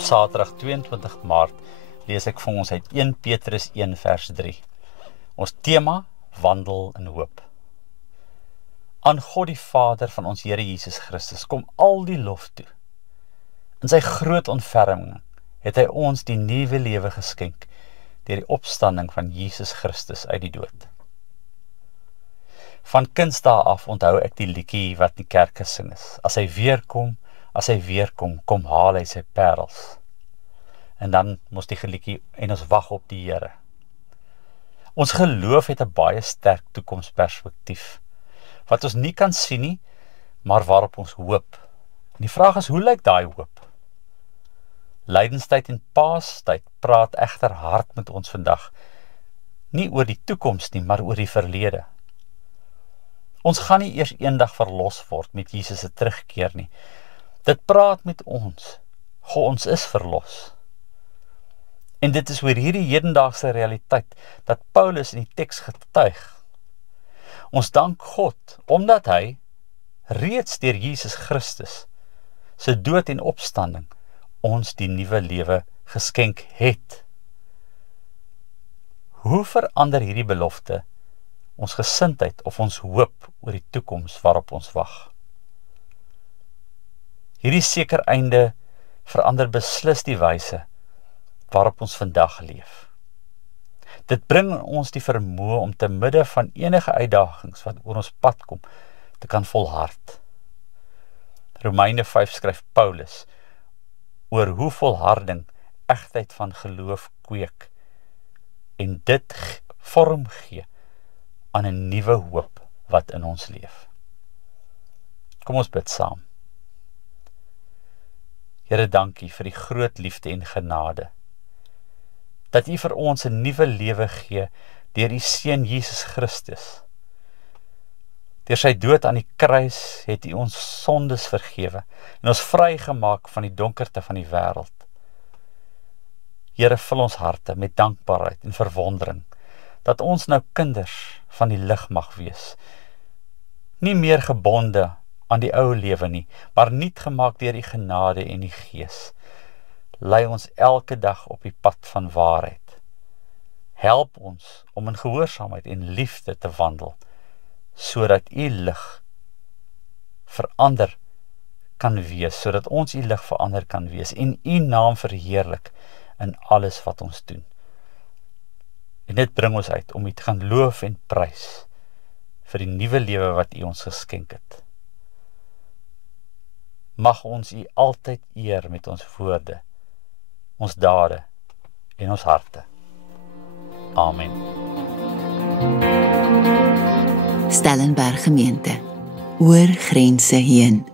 Saterdag 22 Maart lees ek vir ons uit 1 Petrus 1 vers 3. Ons tema, wandel in hoop. Aan God die Vader van ons Here Jesus Christus kom al die lof toe. In sy groot ontferming het hy ons die nuwe lewe geskenk deur die opstanding van Jesus Christus uit die dood. Van kindsdae af onthou ek die liedjie wat in die kerk gesing is. As hy weerkom, kom haal hy sy parels. En dan mos die liedjie en ons wag op die Here. Ons geloof het 'n baie sterk toekomsperspektief, wat ons nie kan sien nie, maar waarop ons hoop. En die vraag is, hoe lyk daai hoop? Lydenstyd en Paastyd praat egter hard met ons vandag, nie oor die toekoms nie, maar oor die verlede. Ons gaan nie eers eendag verlos word met Jesus se terugkeer nie. Dit praat met ons, ons is verlos. En dit is oor hierdie hedendaagse realiteit dat Paulus in die teks getuig. Ons dank God, omdat hy reeds deur Jesus Christus se dood en opstanding ons die nuwe lewe geskenk het. Hoe verander hierdie belofte ons gesindheid of ons hoop oor die toekoms waarop ons wag? Hierdie seker einde verander beslis die wyse waarop ons vandag leef. Dit bring ons die vermoë om te midde van enige uitdagings wat oor ons pad kom, te kan volhard. Romeine 5 skryf Paulus oor hoe volharding egtheid van geloof kweek en dit vorm gee aan 'n nuwe hoop wat in ons leef. Kom ons bid saam. Here, dankie vir die groot liefde en genade, dat U vir ons 'n nuwe lewe gee deur U Seun Jesus Christus. Deur sy dood aan die kruis het U ons sondes vergewe en ons vrygemaak van die donkerte van die wêreld. Here, vul ons harte met dankbaarheid en verwondering, dat ons nou kinders van die lig mag wees. Nie meer gebonde aan die ou lewe nie, maar nuut gemaak deur die genade en die Gees. Lei ons elke dag op die pad van waarheid. Help ons om in gehoorsaamheid en liefde te wandel, sodat U lig verander kan wees, sodat ons U lig verander kan wees en U naam verheerlik in alles wat ons doen. En dit bring ons uit om U te gaan loof en prys vir die nuwe lewe wat U ons geskenk het. Mag ons U altyd eer met ons woorde, ons dade en ons harte. Amen. Stellenberg Gemeente, oor grense heen.